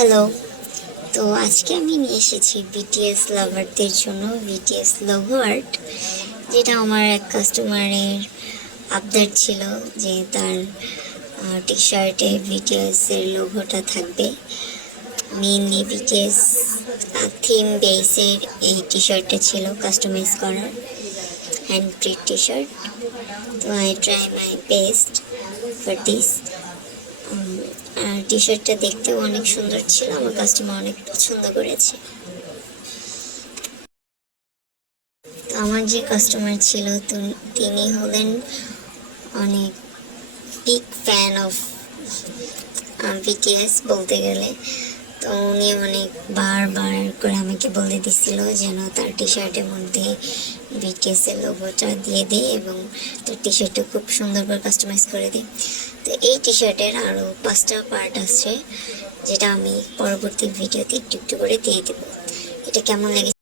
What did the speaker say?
Hello. তো আজকে আমি নিয়ে এসেছি বিটিএস লাভারদের জন্য বিটিএস লোগো আর্ট, যেটা আমার এক কাস্টমারের আবদার ছিল যে তার টি শার্টে বিটিএস এর লোগোটা থাকবে। মেইনলি বিটিএস থিম বেসের এই টি শার্টটা ছিল কাস্টমাইজ করার, হ্যান্ড প্রিন্ট টি শার্ট। তো I try my best for this. আর টি শার্টটা দেখতেও অনেক সুন্দর ছিল, আমার কাস্টমার অনেক পছন্দ করেছে। তো আমার যে কাস্টমার ছিল তো তিনি হলেন অনেক বিগ ফ্যান অফ বিটিএস বলতে গেলে। তো উনি অনেক বারবার করে আমাকে বলে দিছিল যেন তার টি শার্টের মধ্যে বিটিএস এর লোগোটা দিয়ে দিই এবং তার টি শার্টটা খুব সুন্দর করে কাস্টমাইজ করে দিই। তো এই টি শার্টের আরও 5টা পার্ট আছে, যেটা আমি পরবর্তী ভিডিওতে একটু একটু করে দিয়ে দেবো। এটা কেমন লেগেছে